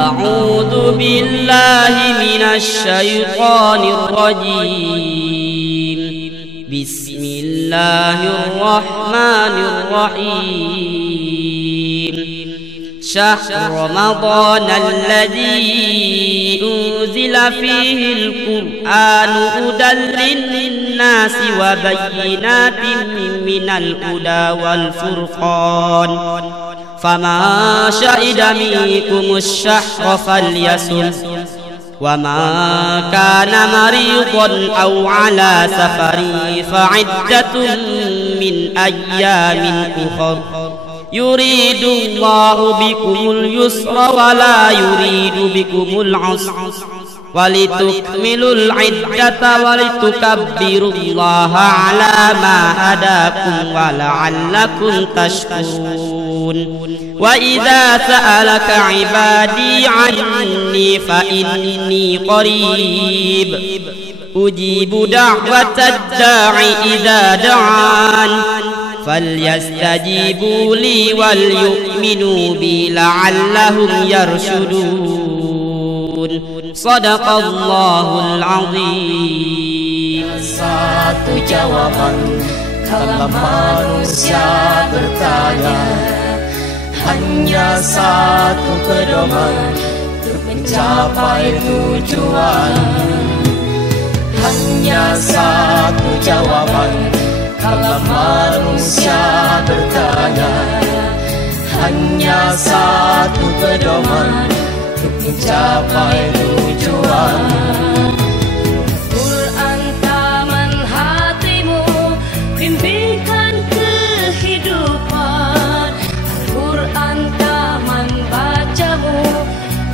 أعوذ بالله من الشيطان الرجيم. بسم الله الرحمن الرحيم. شهر رمضان الذي أنزل فيه القرآن هدى للناس وبينات من الهدى والفرقان فمن شهد منكم الشهر فليصم ومن كان مريضا أو على سفر فعدة من أيام أخر يريد الله بكم اليسر ولا يريد بكم العسر ولتكملوا العدة ولتكبروا الله على ما هداكم ولعلكم تشكرون. وإذا سألك عبادي عني فإني قريب أجيب دعوة الداع إذا دعان فليستجيبوا لي وليؤمنوا بي لعلهم يرشدون. Sadaqallahul azim. Satu jawaban kalau manusia bertanya, hanya satu pedoman untuk mencapai tujuan. Hanya satu jawaban kalau manusia bertanya, hanya satu pedoman untuk mencapai tujuan. Quran taman hatimu, bimbingkan kehidupan. Quran taman bacamu,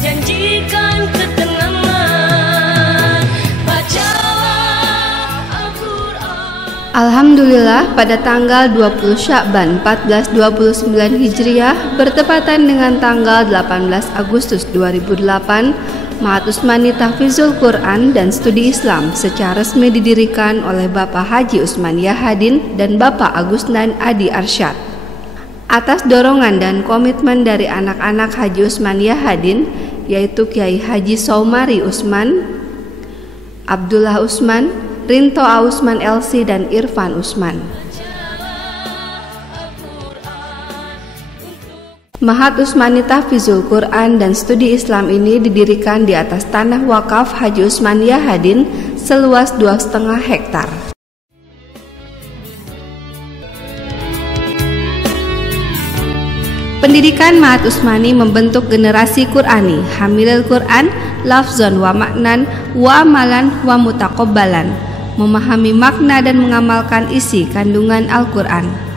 janjikan ketenangan. Bacalah Al-Quran. Alhamdulillah, pada tanggal 20 Sya'ban 1429 Hijriah bertepatan dengan tanggal 18 Agustus 2008, Ma'had Usmani Tahfizul Quran dan Studi Islam secara resmi didirikan oleh Bapak Haji Usman Yahadin dan Bapak Agusnan Adi Arsyad. Atas dorongan dan komitmen dari anak-anak Haji Usman Yahadin, yaitu Kiai Haji Saumari Usman, Abdullah Usman, Rinto A. Usman LC dan Irfan Usman. Ma'had Usmani Tahfizul Quran dan Studi Islam ini didirikan di atas tanah wakaf Haji Usman Yahadin seluas 2,5 hektar. Pendidikan Ma'had Usmani membentuk generasi Qurani, hamilul Quran, lafzon wa maknan, wa amalan wa mutaqabbalan, memahami makna dan mengamalkan isi kandungan Al-Quran.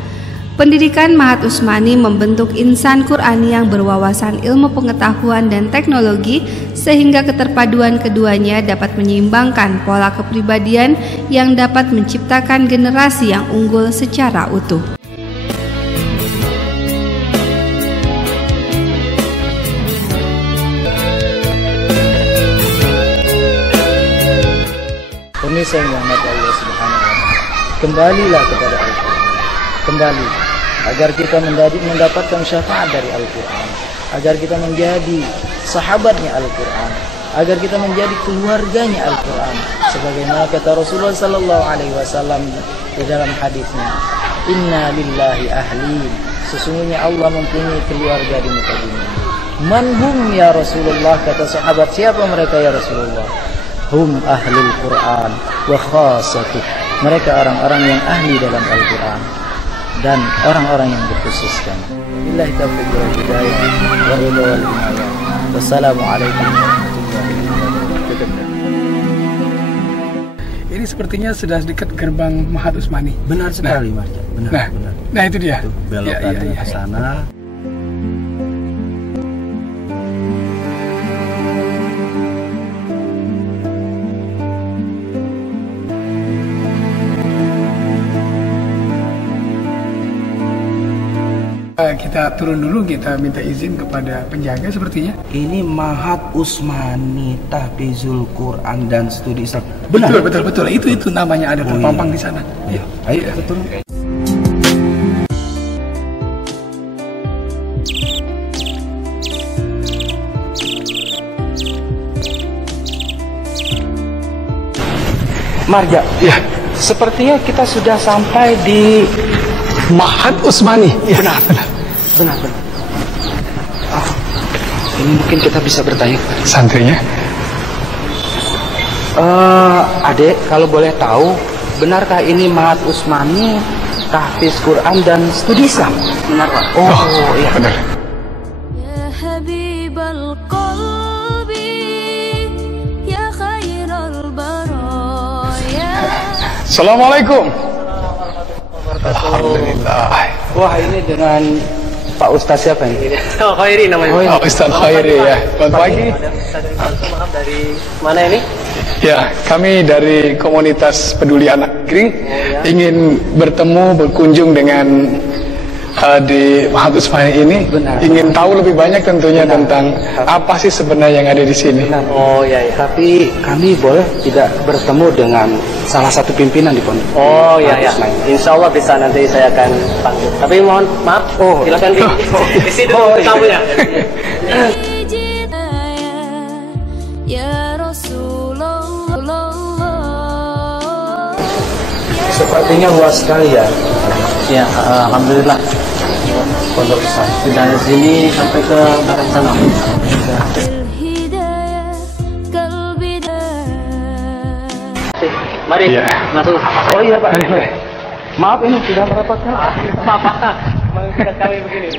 Pendidikan Ma'had Usmani membentuk insan Qurani yang berwawasan ilmu pengetahuan dan teknologi sehingga keterpaduan keduanya dapat menyeimbangkan pola kepribadian yang dapat menciptakan generasi yang unggul secara utuh. Pemirsa yang dirahmati Allah Subhanahu wa taala, kembalilah kepada Al-Qur'an. Kembali agar kita mendapatkan syafaat dari Al-Qur'an, agar kita menjadi sahabatnya Al-Qur'an, agar kita menjadi keluarganya Al-Qur'an. Sebagaimana kata Rasulullah sallallahu alaihi wasallam di dalam hadisnya, "Inna lillahi ahlin." Sesungguhnya Allah mempunyai keluarga di muka bumi. Man hum ya Rasulullah? Kata sahabat, siapa mereka ya Rasulullah? Hum ahlul Quran wa khasatuh. Mereka orang-orang yang ahli dalam Al-Quran dan orang-orang yang dikhususkan. Billahi taufiq wal hidayah wa ridha wal inayah. Wassalamualaikum warahmatullahi wabarakatuh. Ini sepertinya sudah dekat gerbang Ma'had Usmani. Benar sekali, Marja. Benar. Nah itu dia. Belokannya ke sana. Kita turun dulu, kita minta izin kepada penjaga sepertinya. Ini Ma'had Usmani Tahfizul Quran dan Studi Islam. Benar? Betul. Itu namanya ada terpampang di sana. Iya. Ayo kita turun. Marja, Ya, sepertinya kita sudah sampai di Ma'had Usmani. Ya, benar. Ini mungkin kita bisa bertanya. santrinya. Adek, kalau boleh tahu, benarkah ini Ma'had Usmani tahfiz Quran dan studi Islam? Benar, Pak. Oh, iya. Benar. يا حبيب القلب يا خير البرايا. Assalamualaikum. Alhamdulillah. Wah, ini dengan Pak Ustadz siapa ini? Oh, Khairi namanya. Oh, Ustaz Khairi ya. Selamat pagi. Maaf, dari mana ini? Ya, kami dari komunitas peduli anak negeri ingin bertemu, berkunjung dengan di Ma'had Usmani ini. Benar. Ingin tahu lebih banyak tentunya tentang apa sih sebenarnya yang ada di sini. Oh iya ya. Tapi kami boleh tidak bertemu dengan salah satu pimpinan di pondok. Oh iya ya. Usmani. Insya Allah bisa, nanti saya akan panggil. Tapi mohon maaf. Silakan di situ tamunya. يا رسول الله. Sepertinya luas sekali ya. Ya, alhamdulillah. Pondok pesantren dari sini sampai ke barat sana. الهداية كالبداية. Mari Iya. masuk. Oh iya Pak. Maaf ini tidak merepotkan. Maaf, Pak. Mengangkat kami begini.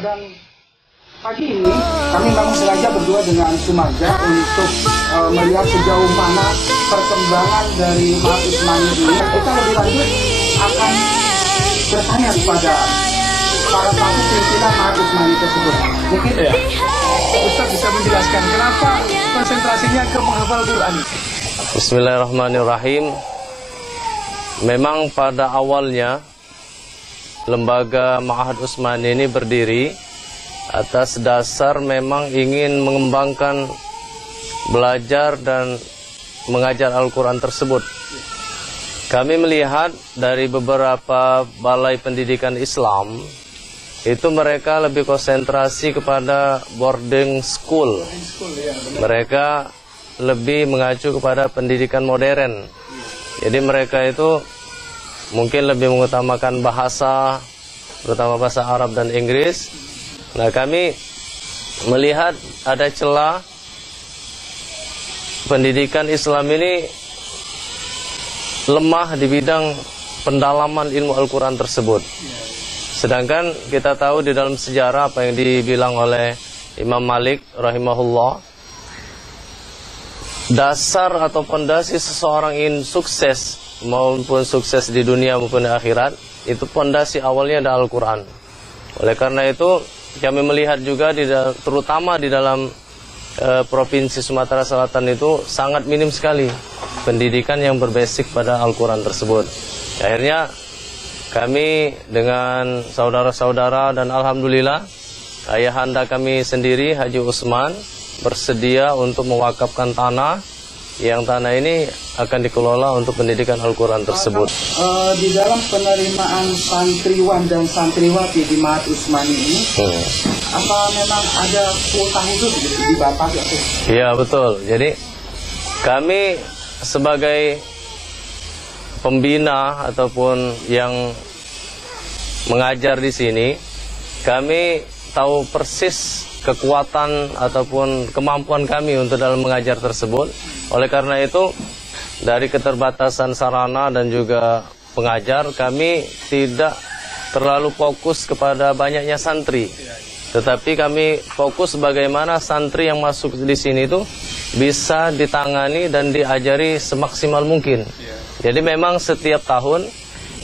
Dan pagi ini kami memang sengaja berdua dengan Sumarja untuk melihat sejauh mana perkembangan dari Ma'had Usmani ini. Kita lebih lanjut akan bertanya kepada para satu pimpinan Ma'had Usmani tersebut. Mungkin ya, Ustaz bisa menjelaskan kenapa konsentrasinya ke menghafal Quran? Bismillahirrahmanirrahim. Memang pada awalnya lembaga Ma'had Usmani ini berdiri atas dasar memang ingin mengembangkan belajar dan mengajar Al-Quran tersebut. Kami melihat dari beberapa balai pendidikan Islam, itu mereka lebih konsentrasi kepada boarding school. Mereka lebih mengacu kepada pendidikan modern. Jadi mereka itu mungkin lebih mengutamakan bahasa, terutama bahasa Arab dan Inggris. Nah, kami melihat ada celah pendidikan Islam ini lemah di bidang pendalaman ilmu Al-Quran tersebut. Sedangkan kita tahu di dalam sejarah apa yang dibilang oleh Imam Malik rahimahullah, dasar atau pondasi seseorang ingin sukses, maupun sukses di dunia maupun di akhirat, itu pondasi awalnya adalah Al-Quran. Oleh karena itu kami melihat juga terutama di dalam Provinsi Sumatera Selatan itu sangat minim sekali pendidikan yang berbasic pada Al-Quran tersebut. Akhirnya kami dengan saudara-saudara dan alhamdulillah ayahanda kami sendiri Haji Usman bersedia untuk mewakafkan tanah, yang tanah ini akan dikelola untuk pendidikan Al-Quran tersebut. Di dalam penerimaan santriwan dan santriwati di Ma'had Usmani ini, apa memang ada kuota khusus gitu, dibatasi atau? Iya betul. Jadi kami sebagai pembina ataupun yang mengajar di sini, kami tahu persis kekuatan ataupun kemampuan kami untuk dalam mengajar tersebut. Oleh karena itu, dari keterbatasan sarana dan juga pengajar, kami tidak terlalu fokus kepada banyaknya santri. Tetapi kami fokus bagaimana santri yang masuk di sini itu bisa ditangani dan diajari semaksimal mungkin. Jadi memang setiap tahun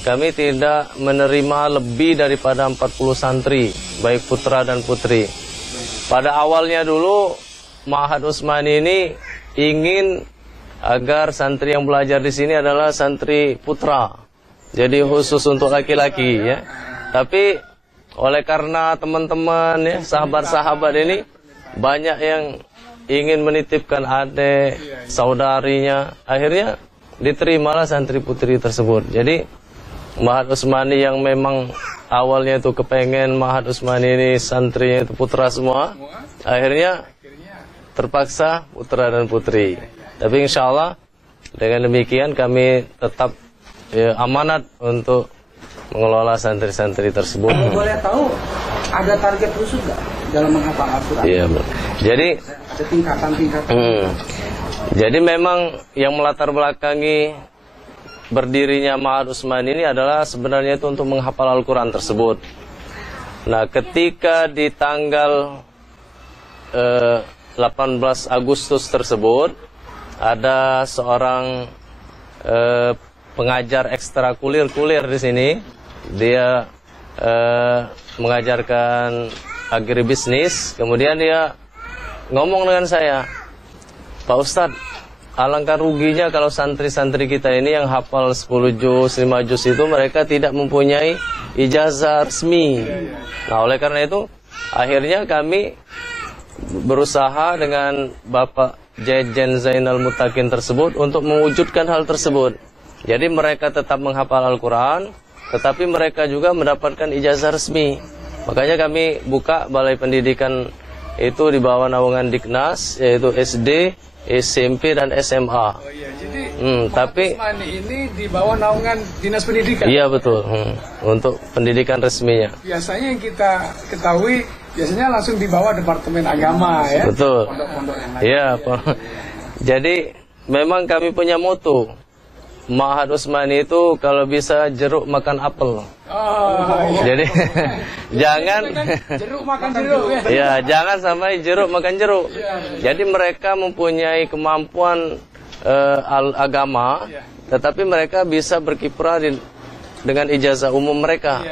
kami tidak menerima lebih daripada 40 santri, baik putra dan putri. Pada awalnya dulu, Ma'had Usmani ini ingin agar santri yang belajar di sini adalah santri putra. Jadi khusus untuk laki-laki ya. Tapi oleh karena teman-teman ya, sahabat-sahabat ini banyak yang ingin menitipkan adik, saudarinya, akhirnya diterimalah santri putri tersebut. Jadi Ma'had Usmani yang memang awalnya itu kepengen Ma'had Usmani ini santrinya itu putra semua, akhirnya terpaksa putra dan putri. Tapi insya Allah dengan demikian kami tetap amanat untuk mengelola santri-santri tersebut. Boleh tahu ada target khusus nggak dalam menghafal Al-Quran? Iya, jadi ada tingkatan-tingkatan. Jadi memang yang melatar belakangi berdirinya Ma'had Usmani ini adalah sebenarnya itu untuk menghafal Al-Quran tersebut. Nah, ketika di tanggal 18 Agustus tersebut ada seorang pengajar ekstrakurikuler di sini. Dia mengajarkan agribisnis. Kemudian dia ngomong dengan saya, Pak Ustadz, alangkah ruginya kalau santri-santri kita ini yang hafal 10 juz, 5 juz itu mereka tidak mempunyai ijazah resmi. Nah, oleh karena itu akhirnya kami berusaha dengan Bapak Jejen Zainal Mutakin tersebut untuk mewujudkan hal tersebut. Jadi mereka tetap menghafal Al-Quran, tetapi mereka juga mendapatkan ijazah resmi. Makanya kami buka balai pendidikan itu di bawah naungan Diknas, yaitu SD, SMP dan SMA. Oh iya, jadi tapi Usmani ini di bawah naungan Dinas Pendidikan. Iya betul, untuk pendidikan resminya. Biasanya yang kita ketahui biasanya langsung di bawah Departemen Agama ya. Betul. Pondok-pondok yang lain. Iya, jadi memang kami punya moto, Ma'had Usmani itu kalau bisa jeruk makan apel. Iya. Jadi jangan jeruk makan jeruk ya. Ya, jangan sampai jeruk makan jeruk. Jadi mereka mempunyai kemampuan agama, tetapi mereka bisa berkiprah dengan ijazah umum mereka.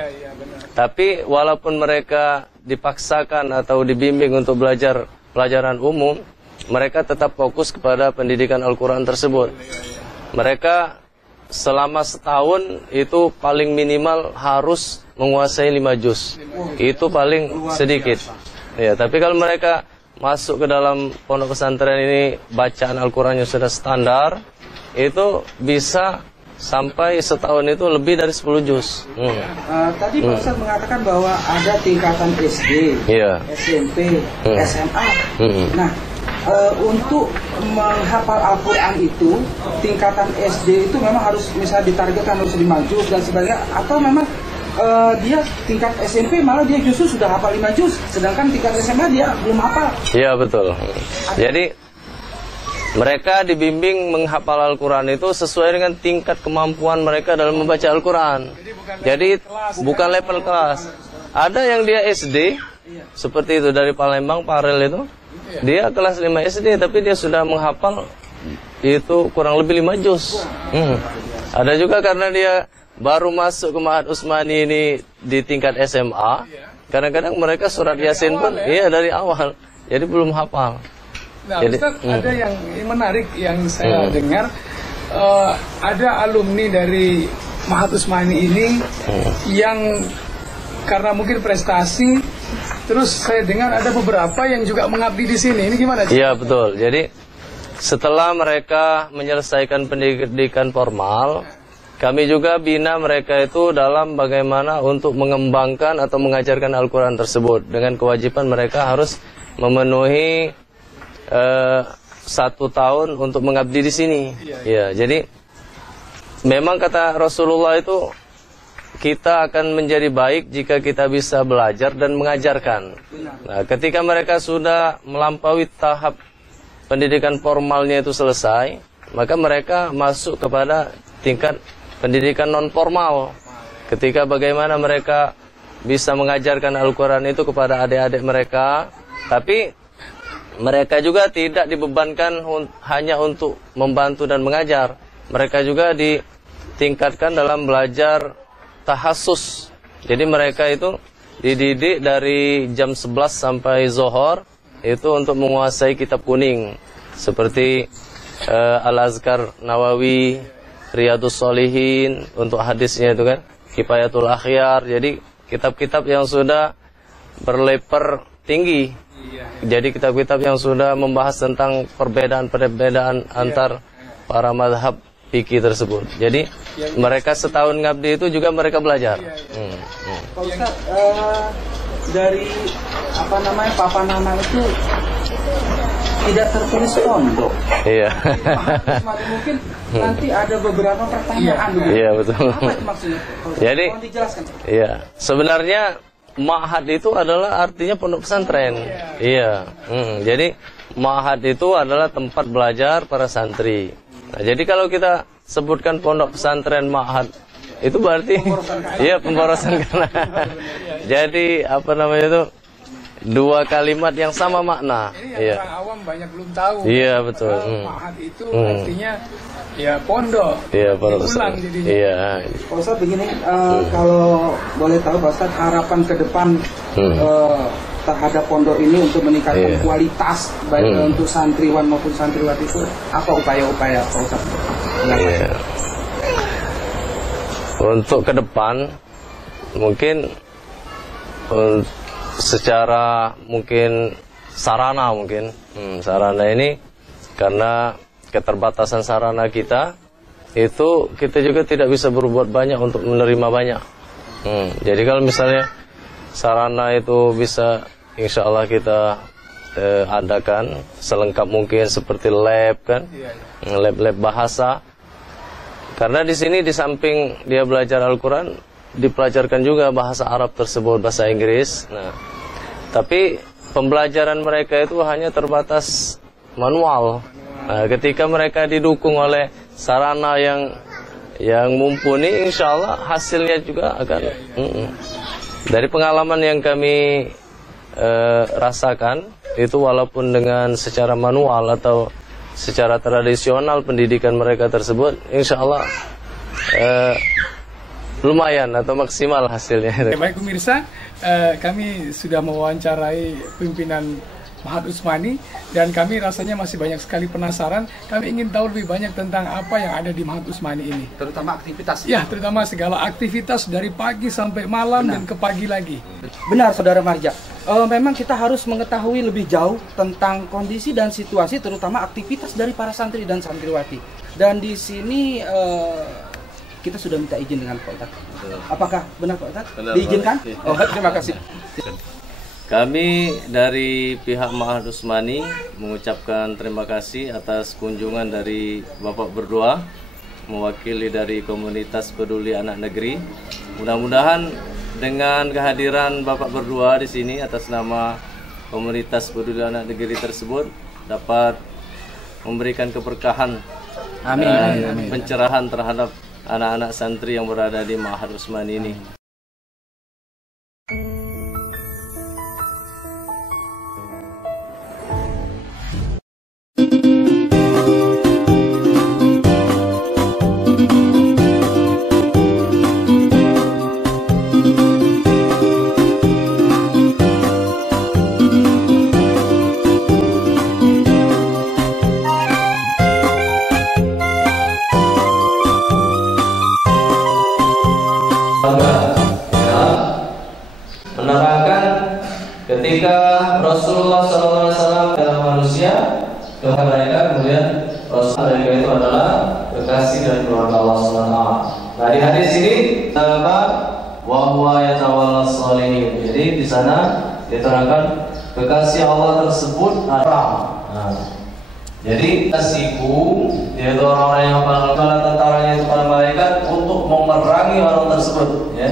Tapi walaupun mereka dipaksakan atau dibimbing untuk belajar pelajaran umum, mereka tetap fokus kepada pendidikan Al-Quran tersebut. Mereka selama setahun itu paling minimal harus menguasai 5 juz. Itu paling sedikit. Ya, tapi kalau mereka masuk ke dalam pondok pesantren ini bacaan Al-Qurannya sudah standar, itu bisa sampai setahun itu lebih dari 10 juz. Tadi Pak Ustadz mengatakan bahwa ada tingkatan SD, SMP, SMA. Nah, untuk menghafal Al-Quran itu tingkatan SD itu memang harus misalnya ditargetkan harus 5 juz dan sebagainya, atau memang dia tingkat SMP malah dia justru sudah hafal 5 juz, sedangkan tingkat SMA dia belum hafal. Iya betul. Jadi mereka dibimbing menghafal Al-Quran itu sesuai dengan tingkat kemampuan mereka dalam membaca Al-Quran. Jadi bukan level kelas. Ada yang dia SD seperti itu dari Palembang, Parel itu. Dia kelas 5 SD tapi dia sudah menghafal itu kurang lebih 5 juz. Ada juga karena dia baru masuk ke Ma'had Usmani ini di tingkat SMA. Kadang-kadang mereka surat Yasin pun dari awal. Jadi belum hafal. Nah, Ustaz, ada yang menarik yang saya dengar, ada alumni dari Ma'had Usmani ini yang karena mungkin prestasi, terus saya dengar ada beberapa yang juga mengabdi di sini. Ini gimana? Iya betul. Jadi setelah mereka menyelesaikan pendidikan formal, kami juga bina mereka itu dalam bagaimana untuk mengembangkan atau mengajarkan Al-Quran tersebut. Dengan kewajiban mereka harus memenuhi 1 tahun untuk mengabdi di sini. Ya, jadi memang kata Rasulullah itu, kita akan menjadi baik jika kita bisa belajar dan mengajarkan. Nah, ketika mereka sudah melampaui tahap pendidikan formalnya itu selesai, maka mereka masuk kepada tingkat pendidikan non formal. Ketika bagaimana mereka bisa mengajarkan Al-Quran itu kepada adik-adik mereka, tapi mereka juga tidak dibebankan hanya untuk membantu dan mengajar. Mereka juga ditingkatkan dalam belajar tahasus. Jadi mereka itu dididik dari jam 11 sampai zuhur itu untuk menguasai kitab kuning seperti Al-Azkar Nawawi, Riyadus Shalihin untuk hadisnya itu kan, Kifayatul Akhyar. Jadi kitab-kitab yang sudah berleper tinggi. Jadi kitab-kitab yang sudah membahas tentang perbedaan-perbedaan antar para mazhab fikih tersebut. Jadi mereka setahun ngabdi itu juga mereka belajar. Pak Ustadz, dari papan nama itu tidak tertulis pondok. Iya. Mungkin nanti ada beberapa pertanyaan. Iya, betul. Apa itu maksudnya? Jadi, mohon dijelaskan. iya, sebenarnya ma'had itu adalah artinya pondok pesantren. Iya. Jadi ma'had itu adalah tempat belajar para santri. Nah, jadi kalau kita sebutkan pondok pesantren ma'had itu berarti iya pemborosan karena jadi apa namanya itu dua kalimat yang sama makna. Ini orang awam banyak belum tahu. Iya, betul. Ma'had itu artinya ya pondok. Iya, pondok Diulang pesantren. jadinya. Iya. Pak Ustadz begini, kalau boleh tahu Pak Ustadz, harapan ke depan terhadap pondok ini untuk meningkatkan kualitas baik untuk santriwan maupun santriwati itu apa upaya-upaya Pak Ustadz? Iya. Untuk ke depan mungkin secara mungkin sarana sarana ini karena keterbatasan sarana kita itu kita juga tidak bisa berbuat banyak untuk menerima banyak. Jadi kalau misalnya sarana itu bisa insya Allah kita adakan selengkap mungkin seperti lab kan, lab bahasa. Karena di sini di samping dia belajar Al-Quran, dipelajarkan juga bahasa Arab tersebut, bahasa Inggris. Nah, tapi pembelajaran mereka itu hanya terbatas manual. Nah, ketika mereka didukung oleh sarana yang mumpuni, insya Allah hasilnya juga akan. Dari pengalaman yang kami rasakan itu walaupun dengan secara manual atau secara tradisional pendidikan mereka tersebut, insya Allah lumayan atau maksimal hasilnya. Baik pemirsa, kami sudah mewawancarai pimpinan Ma'had Usmani dan kami rasanya masih banyak sekali penasaran. Kami ingin tahu lebih banyak tentang apa yang ada di Ma'had Usmani ini. Terutama aktivitas. Ya, terutama segala aktivitas dari pagi sampai malam dan ke pagi lagi. Benar, Saudara Marja. Memang kita harus mengetahui lebih jauh tentang kondisi dan situasi, terutama aktivitas dari para santri dan santriwati. Dan di sini kita sudah minta izin dengan Pak Ustadz. Apakah benar Pak Ustadz? Diizinkan? Oh, terima kasih. Kami dari pihak Ma'had Usmani mengucapkan terima kasih atas kunjungan dari Bapak berdua, mewakili dari komunitas peduli anak negeri. Mudah-mudahan dengan kehadiran Bapak berdua di sini atas nama komunitas peduli anak negeri tersebut dapat memberikan keberkahan, amin, pencerahan terhadap anak-anak santri yang berada di Ma'had Usmani ini. Menerangkan ketika Rasulullah SAW adalah manusia, Tuhan mereka kemudian Rasul mereka itu adalah kekasih dan keluarga Allah SWT. Nah di hadis ini apa? Wa huwa yatawallas sholihin. Jadi di sana diterangkan kekasih Allah tersebut adalah. Nah, jadi kasihku yaitu orang-orang yang para tentaranya itu para malaikat untuk memerangi orang tersebut. Ya.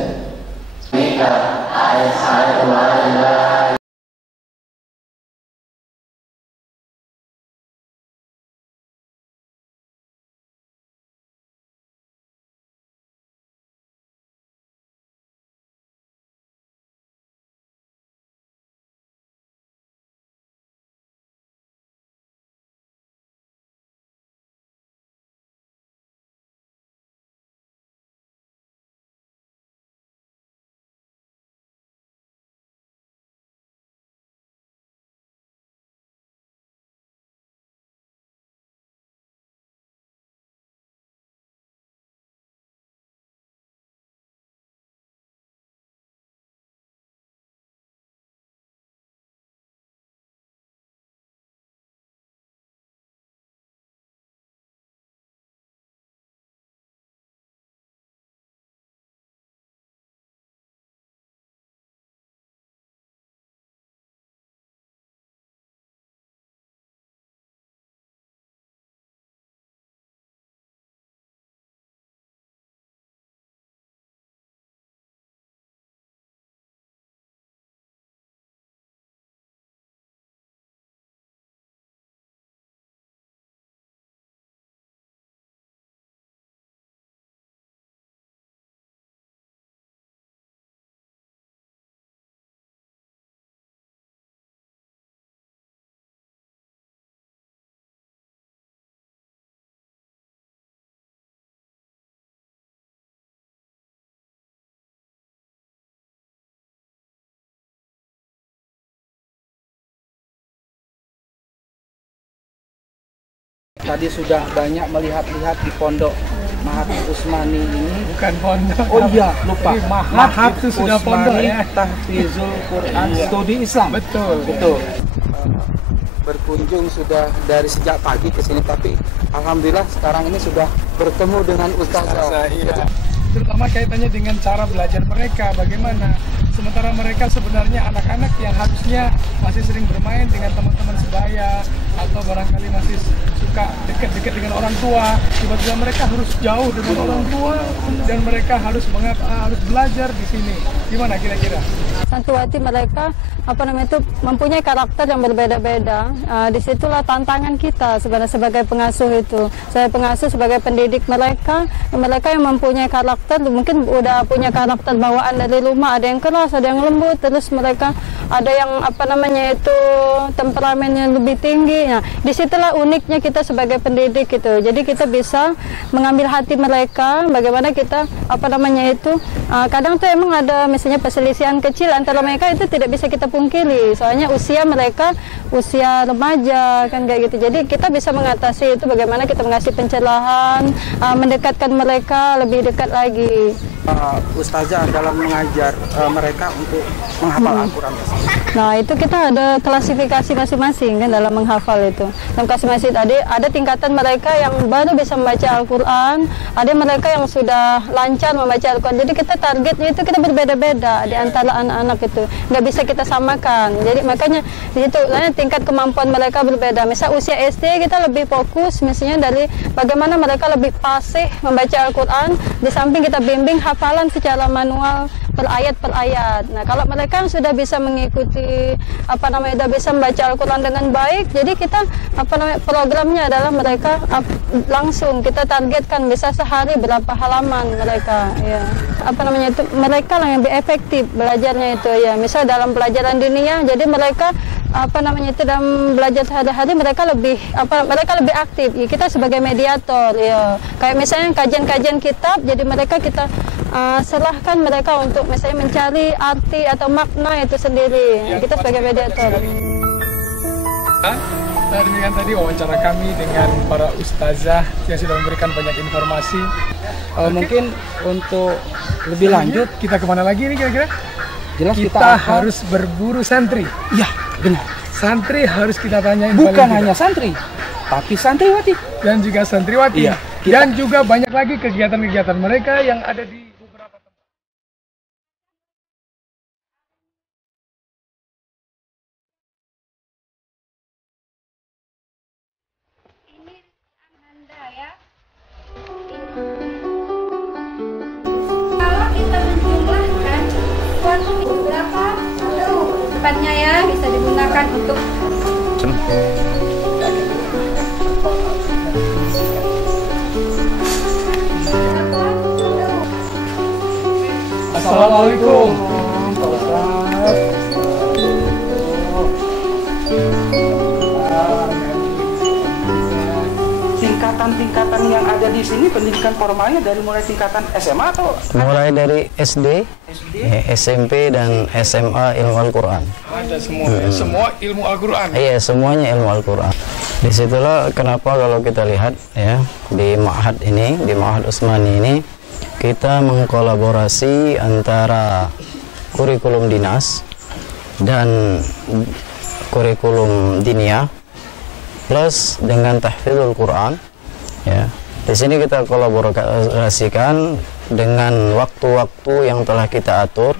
Tadi sudah banyak melihat-lihat di pondok Mahat Usmani ini. Bukan pondok. Oh iya, lupa. Mahat itu sudah pondok ya. Tahfizul Quran Studi Islam. Betul. Betul. Berkunjung sudah dari sejak pagi ke sini, tapi alhamdulillah sekarang ini sudah bertemu dengan Ustazah. Iya. Terutama kaitannya dengan cara belajar mereka, bagaimana. Sementara mereka sebenarnya anak-anak yang harusnya masih sering bermain dengan teman-teman sebaya atau barangkali masih suka dekat-dekat dengan orang tua, tiba-tiba mereka harus jauh dengan orang tua dan mereka harus belajar di sini. Gimana kira-kira? Santriwati mereka mempunyai karakter yang berbeda-beda. Disitulah tantangan kita sebenarnya sebagai pengasuh itu. Saya pengasuh sebagai pendidik mereka yang mempunyai karakter, mungkin udah punya karakter bawaan dari rumah, ada yang keras, ada yang lembut, terus mereka ada yang temperamennya lebih tinggi. Nah, disitulah uniknya kita sebagai pendidik gitu. Jadi kita bisa mengambil hati mereka, bagaimana kita kadang tuh emang ada misalnya perselisihan kecil antara mereka, itu tidak bisa kita pungkiri. Soalnya usia mereka usia remaja kan kayak gitu. Jadi kita bisa mengatasi itu, bagaimana kita mengasih pencerahan, mendekatkan mereka lebih dekat lagi. Ustazah dalam mengajar mereka untuk menghafal Al-Quran. Nah, itu kita ada klasifikasi masing-masing kan dalam menghafal itu. Dalam klasifikasi tadi ada tingkatan mereka yang baru bisa membaca Al-Quran, ada mereka yang sudah lancar membaca Al-Quran. Jadi kita targetnya itu kita berbeda-beda di antara anak-anak itu. Nggak bisa kita samakan. Jadi makanya di situ tingkat kemampuan mereka berbeda. Misal usia SD kita lebih fokus misalnya dari bagaimana mereka lebih fasih membaca Al-Quran, di samping kita bimbing hafalan secara manual per ayat per ayat. Nah, kalau mereka sudah bisa mengikuti sudah bisa membaca Al-Quran dengan baik, jadi kita programnya adalah mereka langsung kita targetkan bisa sehari berapa halaman mereka ya. Mereka lah yang lebih efektif belajarnya itu ya. Misal dalam pelajaran dunia, jadi mereka dalam belajar sehari-hari mereka lebih aktif ya, kita sebagai mediator ya. Kayak misalnya kajian-kajian kitab, jadi mereka kita serahkan mereka untuk misalnya mencari arti atau makna itu sendiri ya, kita sebagai mediator. Demikian tadi wawancara kami dengan para ustazah yang sudah memberikan banyak informasi. Mungkin untuk lebih lanjut kita kemana lagi nih kira-kira? Jelas kita harus berburu santri. Iya, benar. Santri harus kita tanyain. Bukan hanya santri, tapi santriwati dan juga santriwati. Iya. Dan juga banyak lagi kegiatan-kegiatan mereka yang ada di beberapa tempat. Ini Anda ya. Kalau kita menjumlahkan suatu berapa tempatnya ya bisa digunakan untuk Assalamualaikum. Tingkatan-tingkatan yang ada di sini pendidikan formalnya dari mulai tingkatan SMA atau Mulai dari SD, SMP dan SMA ilmu Al-Quran. Ada semua, semua ilmu Al-Quran. Iya, semuanya ilmu Al-Quran. Disitulah kenapa kalau kita lihat ya di Ma'had ini, di Ma'had Usmani ini, kita mengkolaborasi antara kurikulum dinas dan kurikulum diniyah plus dengan tahfidzul Quran ya. Di sini kita kolaborasikan dengan waktu-waktu yang telah kita atur,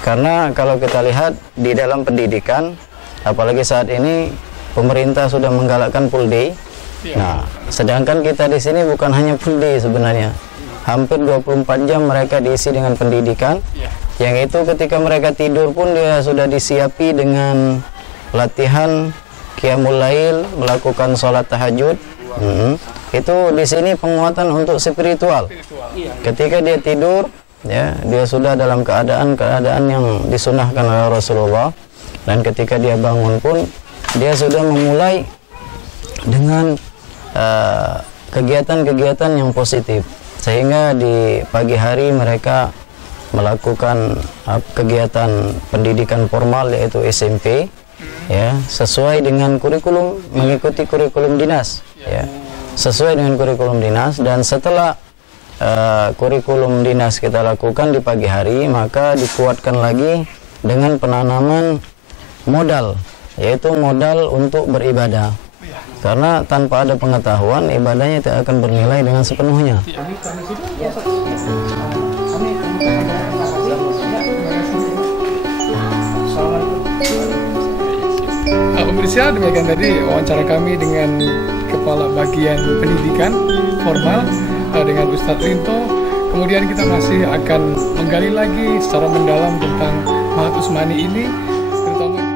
karena kalau kita lihat di dalam pendidikan, apalagi saat ini pemerintah sudah menggalakkan full day. Nah, sedangkan kita di sini bukan hanya full day sebenarnya, hampir 24 jam mereka diisi dengan pendidikan, yang itu ketika mereka tidur pun dia sudah disiapi dengan latihan qiyamul lail, melakukan sholat tahajud. Itu di sini penguatan untuk spiritual. Ketika dia tidur, ya dia sudah dalam keadaan yang disunahkan oleh Rasulullah, dan ketika dia bangun pun dia sudah memulai dengan kegiatan-kegiatan yang positif, sehingga di pagi hari mereka melakukan kegiatan pendidikan formal yaitu SMP ya, sesuai dengan kurikulum, mengikuti kurikulum dinas ya, sesuai dengan kurikulum dinas. Dan setelah kurikulum dinas kita lakukan di pagi hari, maka dikuatkan lagi dengan penanaman modal, yaitu modal untuk beribadah, karena tanpa ada pengetahuan ibadahnya tidak akan bernilai dengan sepenuhnya. Pemirsa, demikian tadi wawancara kami dengan Kepala Bagian Pendidikan Formal dengan Ustadz Rinto. Kemudian kita masih akan menggali lagi secara mendalam tentang Ma'had Usmani ini, terutama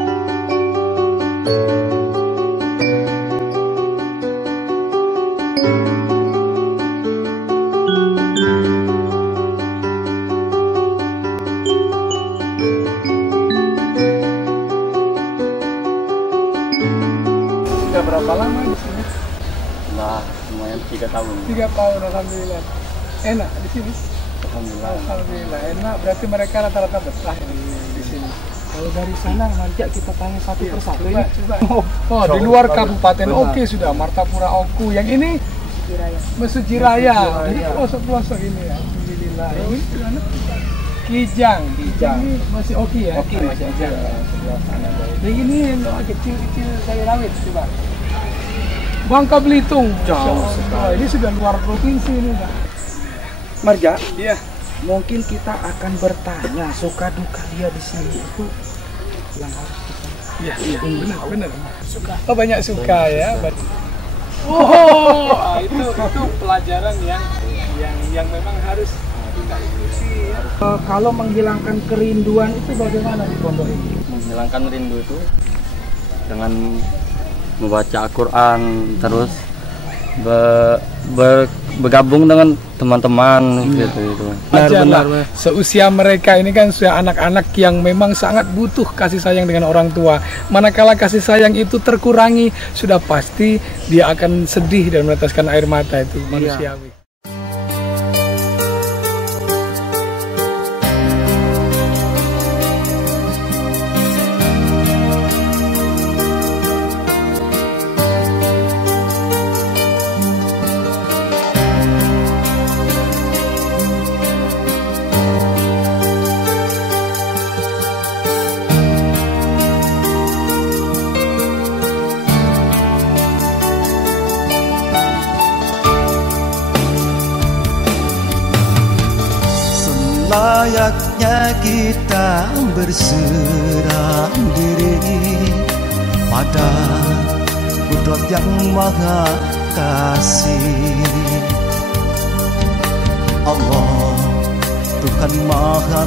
berapa lama di sini? Nah, lumayan 3 tahun. 3 tahun, alhamdulillah. Enak di sini? Alhamdulillah. Alhamdulillah, enak. Berarti mereka rata-rata betah di sini. kalau dari sana nanti kita tanya satu persatu ya. Oh, di luar kabupaten oke sudah, Martapura Oku. Yang ini Mesujiraya. Ini pelosok-pelosok ini ya. Alhamdulillah. Ini mana? Kijang. Ini masih oke ya? Oke, masih aja. Nah, ini yang kecil-kecil sayur rawit coba. Bangka Belitung. Jauh. Ini sudah luar provinsi ini, Pak. Marja, Iya. mungkin kita akan bertanya suka duka dia di sini itu yang harus kita. Iya, benar. Suka. Oh, banyak suka ya. Oh, itu pelajaran yang memang harus kita ikuti ya. Kalau menghilangkan kerinduan itu bagaimana di pondok ini? Menghilangkan rindu itu dengan membaca Al-Quran, terus bergabung dengan teman-teman gitu. Benar. Seusia mereka ini kan sudah anak-anak yang memang sangat butuh kasih sayang dengan orang tua. Manakala kasih sayang itu terkurangi, sudah pasti dia akan sedih dan meneteskan air mata, itu manusiawi. Saatnya kita berserah diri pada Kudrat yang Maha Kasih. Allah, Tuhan Maha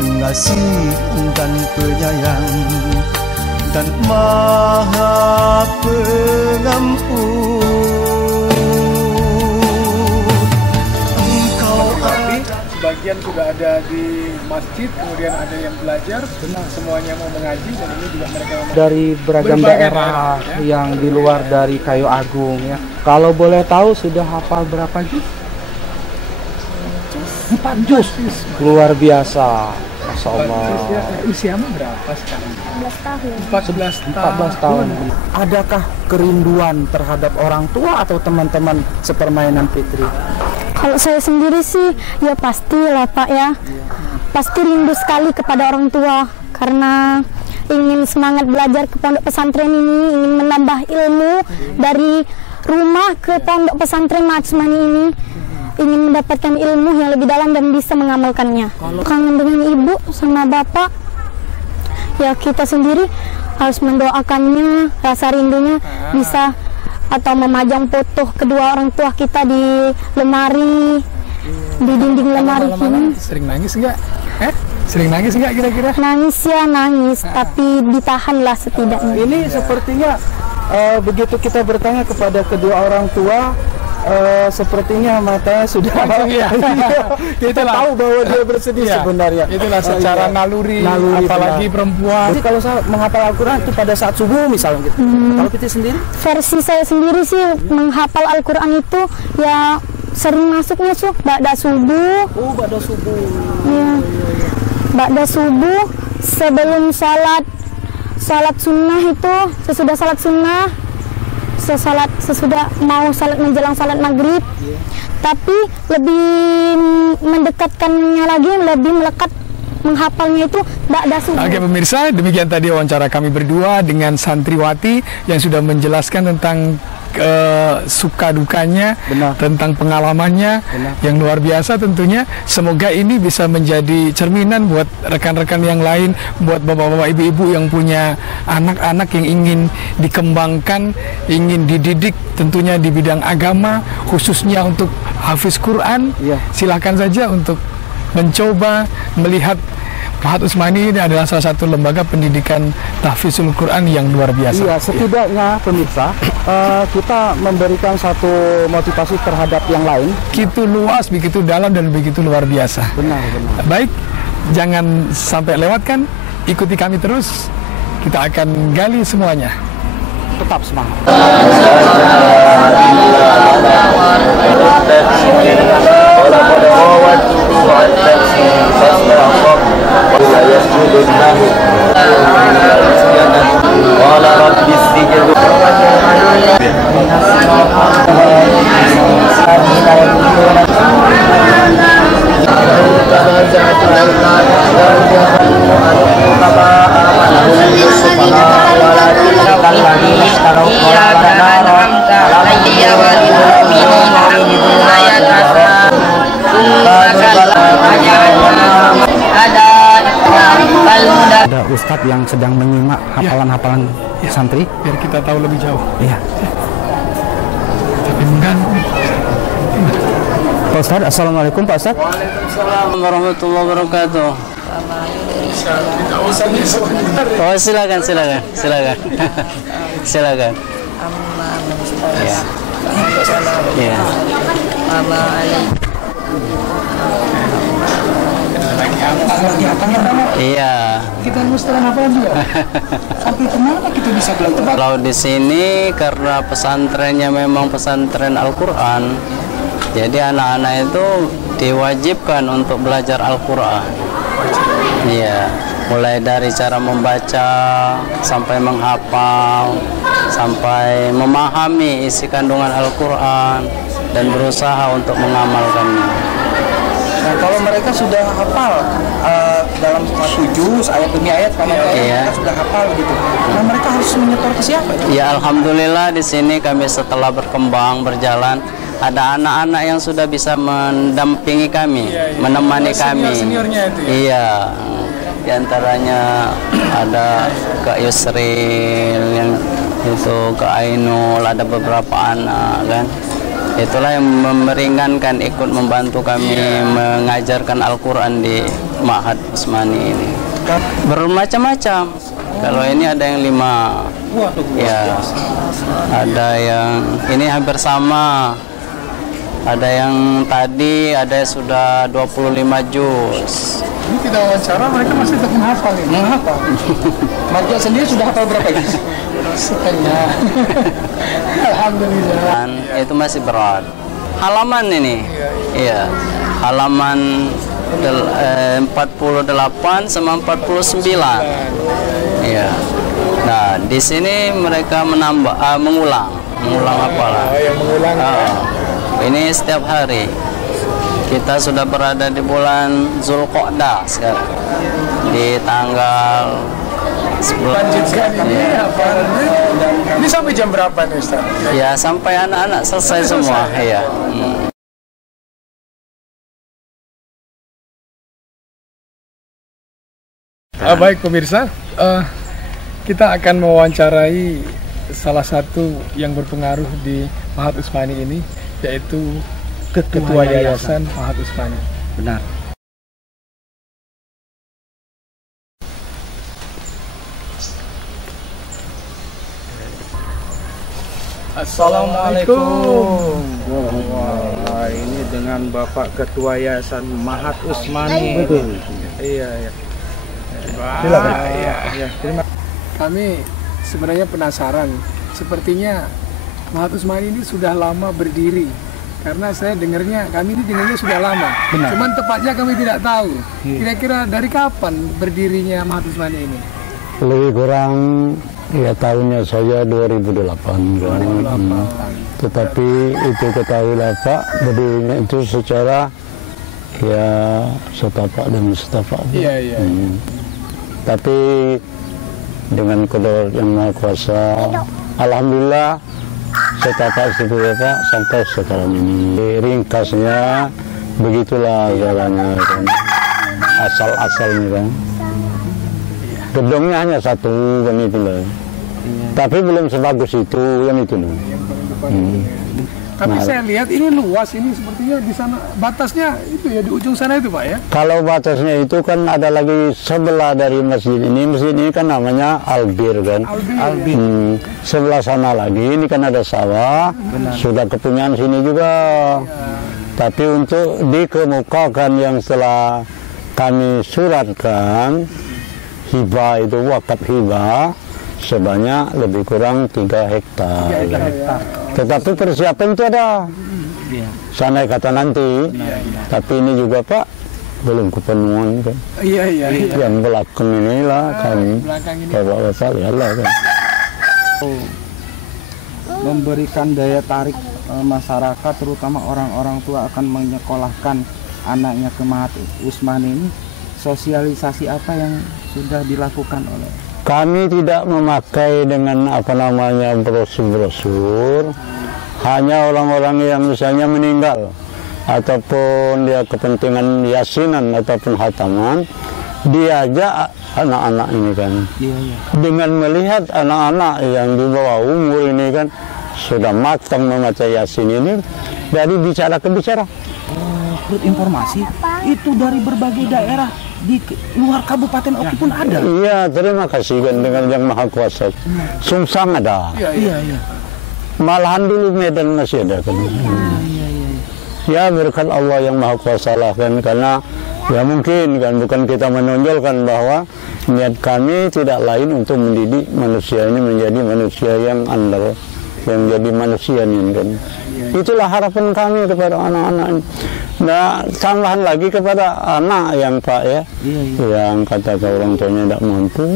Pengasih dan Penyayang dan Maha Pengampun. Engkau sebagian sudah ada di masjid, kemudian ada yang belajar, semuanya mau mengaji, dan ini juga mereka dari berbagai daerah yang di luar dari Kayu Agung ya. Kalau boleh tahu sudah hafal berapa juz? 4 juz. Luar biasa. Masya Allah. Usiamu berapa sekarang? 14 tahun. Adakah kerinduan terhadap orang tua atau teman-teman sepermainan Fitri? Kalau saya sendiri sih ya pastilah Pak ya, pasti rindu sekali kepada orang tua karena ingin semangat belajar ke pondok pesantren ini, ingin menambah ilmu dari rumah ke pondok pesantren Mahatma Usmani ini, ingin mendapatkan ilmu yang lebih dalam dan bisa mengamalkannya. Kangen dengan ibu sama bapak, ya kita sendiri harus mendoakannya, rasa rindunya bisa atau memajang foto kedua orang tua kita di lemari, di dinding lemari ini. Sering nangis enggak? Sering nangis enggak kira-kira? Nangis ya nangis, tapi ditahanlah setidaknya. Ini sepertinya begitu kita bertanya kepada kedua orang tua, sepertinya matanya sudah kita tahu bahwa dia bersedih sebenarnya. Itulah secara naluri apalagi perempuan. Jadi kalau saya menghafal Al-Quran itu pada saat subuh misalnya gitu. Kalau kita sendiri? Versi saya sendiri sih menghafal Al-Quran itu ya sering masuknya ba'da subuh. Oh, ba'da subuh. Ya. Ba'da subuh sebelum salat sunnah itu, sesudah salat sunnah, sesudah mau salat menjelang salat maghrib, tapi lebih mendekatkannya lagi, lebih melekat menghafalnya itu ba'da subuh. Oke pemirsa, demikian tadi wawancara kami berdua dengan santriwati yang sudah menjelaskan tentang suka dukanya, tentang pengalamannya yang luar biasa tentunya. Semoga ini bisa menjadi cerminan buat rekan-rekan yang lain, buat bapak-bapak, ibu-ibu yang punya anak-anak yang ingin dikembangkan, ingin dididik tentunya di bidang agama, khususnya untuk hafiz Quran. Silakan saja untuk mencoba melihat Mahat Usmani ini adalah salah satu lembaga pendidikan tahfizul Quran yang luar biasa. Iya, setidaknya pemirsa, kita memberikan satu motivasi terhadap yang lain. Begitu luas, begitu dalam, dan begitu luar biasa. Benar. Baik, jangan sampai lewatkan, ikuti kami terus, kita akan gali semuanya. Tetap semangat. Ada Ustadz yang sedang menyimak hafalan-hafalan santri, biar kita tahu lebih jauh. Iya. Tapi mengganggu. Pak Ustadz, assalamualaikum Pak Ustadz. Waalaikumsalam warahmatullahi wabarakatuh. Oh silakan. Ya. Iya. Kita mustahil hafalan juga. Sampai kemana kita bisa belajar? Kalau di sini karena pesantrennya memang pesantren Al-Quran, jadi anak-anak itu diwajibkan untuk belajar Al-Quran. Iya, mulai dari cara membaca sampai menghafal, sampai memahami isi kandungan Al-Quran dan berusaha untuk mengamalkannya. Nah, kalau mereka sudah hafal dalam satu juz, ayat demi ayat, kalau mereka sudah hafal gitu, nah mereka harus menyetor ke siapa? Ya, alhamdulillah di sini kami setelah berkembang berjalan, ada anak-anak yang sudah bisa mendampingi kami, menemani kami. Seniornya itu ya? Iya, di antaranya ada Kak Yusril, yang itu Kak Ainul, ada beberapa anak kan. Itulah yang meringankan, ikut membantu kami mengajarkan Al-Quran di Ma'had Usmani ini. Bermacam-macam. Kalau ini ada yang 5, ya, ada yang ini hampir sama. Ada yang tadi, ada yang sudah 25 juz. Ini kita wawancara, mereka masih tetap menghafal ya? Menghafal. Marja sendiri sudah hafal berapa guys? Setengah. Alhamdulillah. Dan itu masih berat. Halaman ini, iya, halaman 48 sama 49. Iya. Nah, di sini mereka mengulang apalah. Yang mengulang. Ini setiap hari. Kita sudah berada di bulan Zulqa'dah sekarang. Di tanggal 10. Lanjutkan ini apa? Ini sampai jam berapa nih Ustaz? Ya, sampai anak-anak selesai semua. Iya. Baik pemirsa, kita akan mewawancarai salah satu yang berpengaruh di Ma'had Usmani ini, yaitu Ketua Yayasan Ma'had Usmani. Benar. Assalamualaikum. Wah, ini dengan Bapak Ketua Yayasan Ma'had Usmani. Betul. Iya. Silakan. Ya, terima. Kami sebenarnya penasaran, sepertinya Ma'had Usmani ini sudah lama berdiri. Karena saya kami ini dengarnya sudah lama. Benar. Cuman tepatnya kami tidak tahu. Kira-kira dari kapan berdirinya Ma'had Usmani ini? Lebih kurang ya tahunnya saja 2008 kan. Tetapi itu ketahuilah Pak, berdirinya itu secara ya setapak demi setapak. Iya. Tapi dengan qadar yang Maha Kuasa, alhamdulillah setapak itu ya Pak sampai sekarang ini. Ringkasnya begitulah jalannya kan. Asal-asalnya kan. Gedungnya hanya satu kan itu lah. Tapi belum sebagus itu kan itu loh. Tapi saya lihat ini luas, ini sepertinya di sana batasnya itu ya di ujung sana itu Pak ya. Kalau batasnya itu kan ada lagi sebelah dari masjid ini. Masjid ini kan namanya Albir kan. Albir. Sebelah sana lagi ini kan ada sawah. Sudah kepunyaan sini juga. Tapi untuk dikemukakan yang setelah kami suratkan hibah itu wakaf hibah sebanyak lebih kurang 3 hektar. Tetapi persiapan itu ada. Sana kata nanti. Tapi ini juga Pak belum kepenuhan kan. Iya. Yang belakang inilah kami. Bapak-bapak lihatlah kan. Memberikan daya tarik masyarakat, terutama orang-orang tua akan menyekolahkan anaknya ke Ma'had Usmani ini. Sosialisasi apa yang sudah dilakukan oleh? Kami tidak memakai dengan apa namanya brosur-brosur, hanya orang-orang yang misalnya meninggal ataupun dia kepentingan yasinan ataupun khataman, diajak anak-anak ini kan. Dengan melihat anak-anak yang di bawah umur ini kan sudah matang membaca yasin ini, dari bicara ke bicara. Informasi itu dari berbagai daerah di luar Kabupaten Oki pun ada. Iya, terima kasih kan dengan Yang Maha Kuasa. Sungsang ada. Iya. Malahan dulu Medan masih ada kan. Ya berkat Allah Yang Maha Kuasa lah kan, karena ya mungkin kan bukan kita menonjolkan bahwa niat kami tidak lain untuk mendidik manusia ini menjadi manusia yang andal, yang jadi manusia ini kan. Itulah harapan kami kepada anak-anak. Nah, tambahan lagi kepada anak yang Pak ya, yang kata orang tuanya tidak mampu,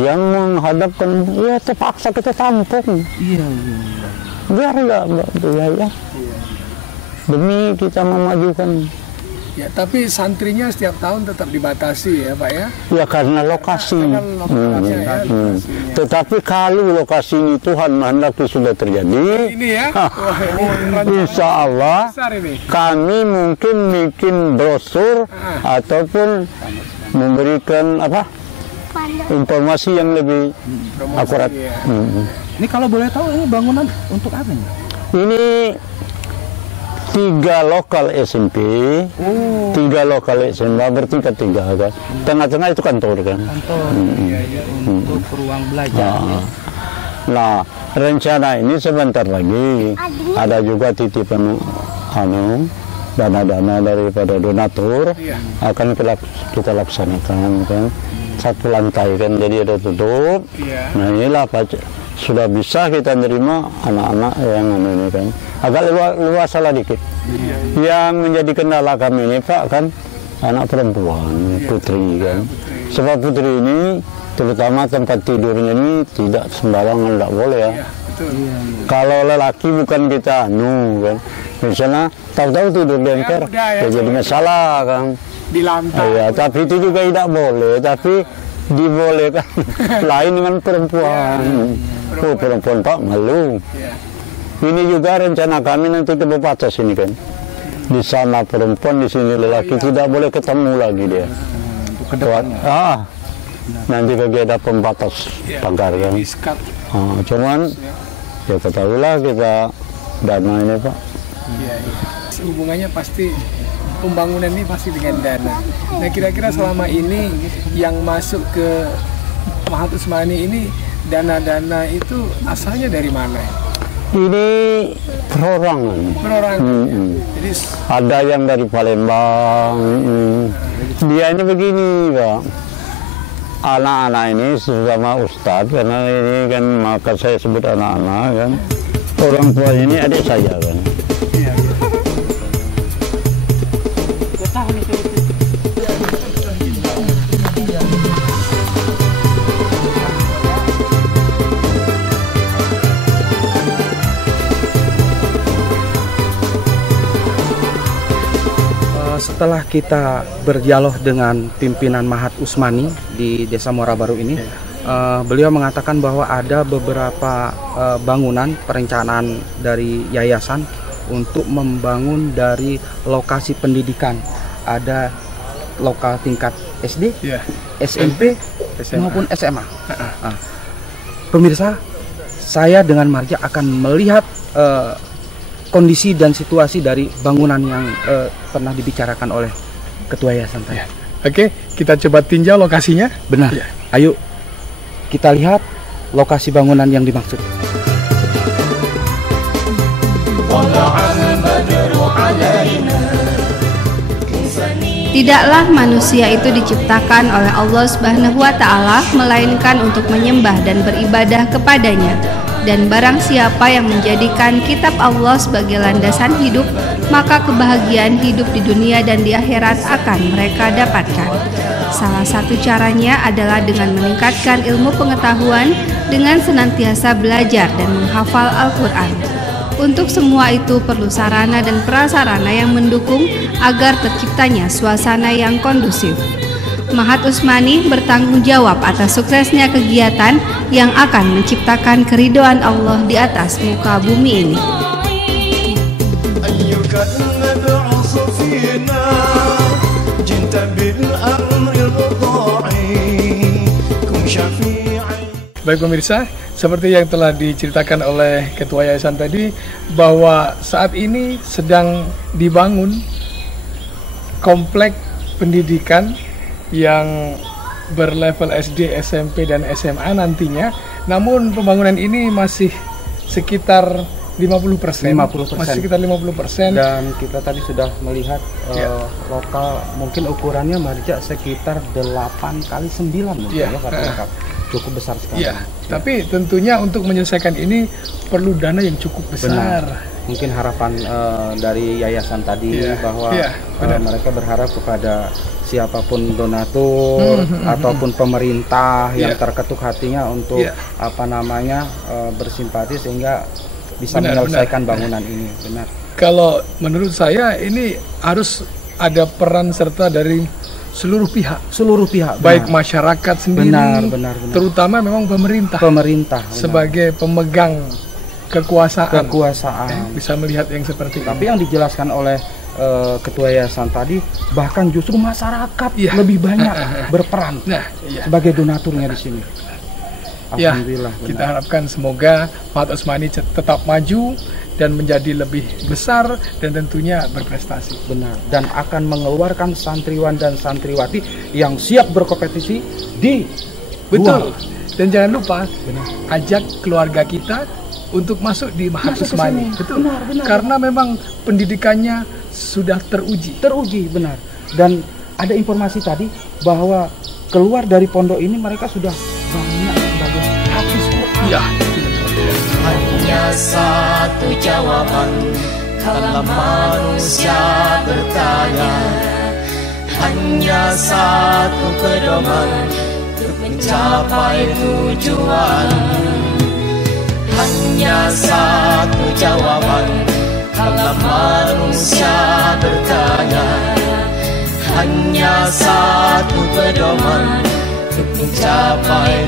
yang menghadapkan, ya terpaksa kita tampung. Biar nggak ya. Demi kita memajukan Ya, tapi santrinya setiap tahun tetap dibatasi ya Pak ya? Ya karena lokasi. Tetapi kalau lokasi ini Tuhan menghendaki sudah terjadi, ini ya, insya Allah kami mungkin bikin brosur ataupun memberikan informasi yang lebih akurat. Ini kalau boleh tahu ini bangunan untuk apa nih? Ini 3 lokal SMP, 3 lokal SMA bertingkat 3 kan. Tengah-tengah itu kantor kan. Untuk ruang belajar. Nah, rencana ini sebentar lagi ada juga titipan dana-dana daripada donatur akan kita laksanakan kan. 1 lantai kan, jadi ada tutup. Nah inilah sudah bisa kita nerima anak-anak yang ini kan. Agak luas salah dikit. Yang menjadi kendala kami ini Pak kan anak perempuan, putri kan. Sebab putri ini terutama tempat tidurnya ini tidak sembarangan, tidak boleh ya. Kalau lelaki bukan kita kan. Misalnya tahu-tahu tidur di emper, ya jadi masalah kan. Di lantai. Ya, tapi itu juga tidak boleh, tapi dibolehkan. Lain dengan perempuan. Perempuan Pak malu. Ini juga rencana kami nanti ke batas ini kan. Di sana perempuan, di sini lelaki, tidak boleh ketemu lagi dia. Nanti bagi ada pembatas pagar kan. Cuman ya ketahuilah kita dana ini Pak. Hubungannya pasti pembangunan ini pasti dengan dana. Nah kira-kira selama ini yang masuk ke Mahat Usmani ini dana-dana itu asalnya dari mana? Ini perorangan. Jadi ada yang dari Palembang. Dia ini begini Pak. Anak-anak ini sama Ustadz, karena ini kan maka saya sebut anak-anak kan. Orang tua ini adik saya kan. Setelah kita berdialog dengan pimpinan Mahat Usmani di Desa Muara Baru ini, beliau mengatakan bahwa ada beberapa bangunan perencanaan dari yayasan untuk membangun dari lokasi pendidikan. Ada lokal tingkat SD, SMP, maupun SMA. Pemirsa, saya dengan Marja akan melihat kondisi dan situasi dari bangunan yang pernah dibicarakan oleh Ketua Yayasan tadi. Oke, kita coba tinjau lokasinya. Benar. Ayo kita lihat lokasi bangunan yang dimaksud. Tidaklah manusia itu diciptakan oleh Allah Subhanahu wa Ta'ala melainkan untuk menyembah dan beribadah kepadanya. Dan barang siapa yang menjadikan kitab Allah sebagai landasan hidup, maka kebahagiaan hidup di dunia dan di akhirat akan mereka dapatkan. Salah satu caranya adalah dengan meningkatkan ilmu pengetahuan dengan senantiasa belajar dan menghafal Al-Quran. Untuk semua itu perlu sarana dan prasarana yang mendukung agar terciptanya suasana yang kondusif. Mahat Usmani bertanggung jawab atas suksesnya kegiatan yang akan menciptakan keridhaan Allah di atas muka bumi ini. Baik pemirsa, seperti yang telah diceritakan oleh Ketua Yayasan tadi, bahwa saat ini sedang dibangun komplek pendidikan yang berlevel SD, SMP, dan SMA nantinya. Namun pembangunan ini masih sekitar 50%. Masih sekitar 50%. Dan kita tadi sudah melihat lokal, mungkin ukurannya Marja sekitar 8x9 ya, karena cukup besar sekali. Tapi tentunya untuk menyelesaikan ini perlu dana yang cukup besar. Mungkin harapan dari yayasan tadi bahwa mereka berharap kepada siapapun donatur ataupun pemerintah yang terketuk hatinya untuk bersimpati sehingga bisa menyelesaikan bangunan ini. Benar. Kalau menurut saya ini harus ada peran serta dari seluruh pihak, baik benar. masyarakat sendiri, Benar. terutama memang pemerintah Benar. sebagai pemegang kekuasaan. Bisa melihat yang seperti Tapi ini. yang dijelaskan oleh Ketua Yayasan tadi, bahkan justru masyarakat lebih banyak berperan sebagai donaturnya di sini. Ya, Alhamdulillah. kita harapkan semoga Mahat Usmani tetap maju dan menjadi lebih besar dan tentunya berprestasi. Benar. Dan akan mengeluarkan santriwan dan santriwati yang siap berkompetisi di Betul. Dan jangan lupa ajak keluarga kita untuk masuk di Mahat Usmani. Betul. Benar. Karena memang pendidikannya sudah teruji. Benar. Dan ada informasi tadi bahwa keluar dari pondok ini mereka sudah banyak sebagai hafiz Quran. Ya. Hanya satu jawaban kalau manusia bertanya, hanya satu pedoman untuk mencapai tujuan. Hanya satu jawaban kalau manusia bertanya, hanya satu pedoman untuk mencapai